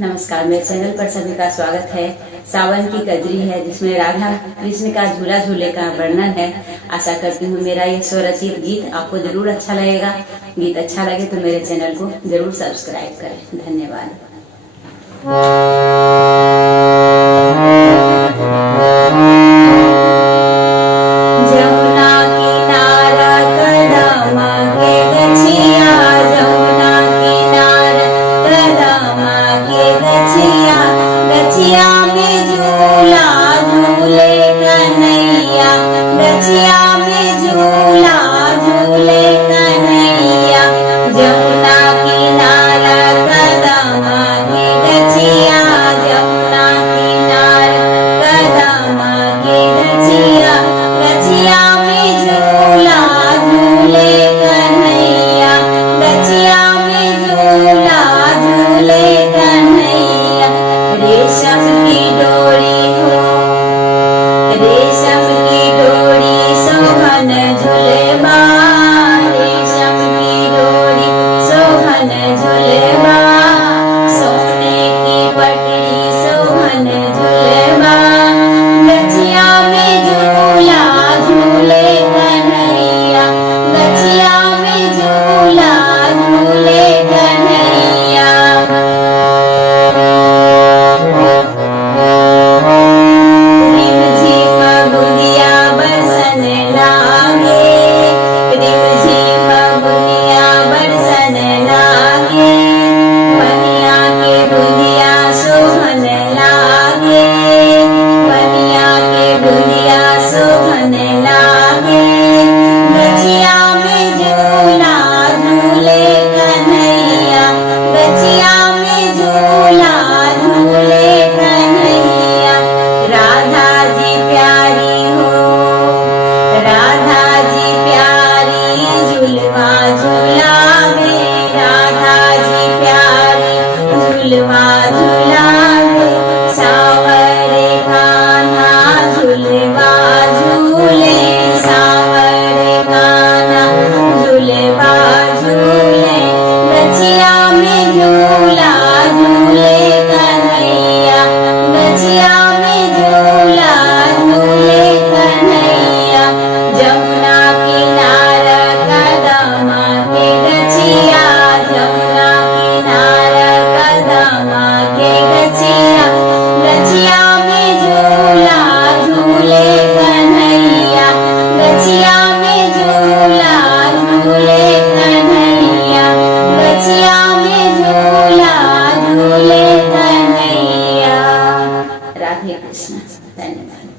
नमस्कार, मेरे चैनल पर सभी का स्वागत है। सावन की कजरी है जिसमें राधा कृष्ण का झूला झूले का वर्णन है। आशा करती हूँ मेरा यह स्वरचित गीत आपको जरूर अच्छा लगेगा। गीत अच्छा लगे तो मेरे चैनल को जरूर सब्सक्राइब करें। धन्यवाद। गछिया में झूला झूले कन्हैया, गछिया में झूला झूले कन्हैया। जमुना किनारा कदम के गछिया, जमुना किनारा कदम के गछिया। गछिया में झूला झूले कन्हैया, गछिया में झूला झूले कन्हैया। रेशम की डोरी हो, रेशम की डोरी सोहन झुलवा, रेशम की डोरी सोहन झुलवा। सोने की पटरी सोहन झुलवा। गछिया में झूला झूले कन्हैया, गछिया में झूला झूले कन्हैया। झुलवा झुलावे सावरे कान्हा, झुलवा झूले सावरे कान्हा, झुलवा झूले। गछिया में झूला झूले कन्हैया, गछिया में झूला झूले कन्हैया। जमुना किनारा कदम के गछिया, जमुना किनारा कदम के गछिया। गछिया में झूला झूले कन्हैया, गछिया में झूला झूले कन्हैया, गछिया में झूला झूले कन्हैया। राधे कृष्ण। धन्यवाद।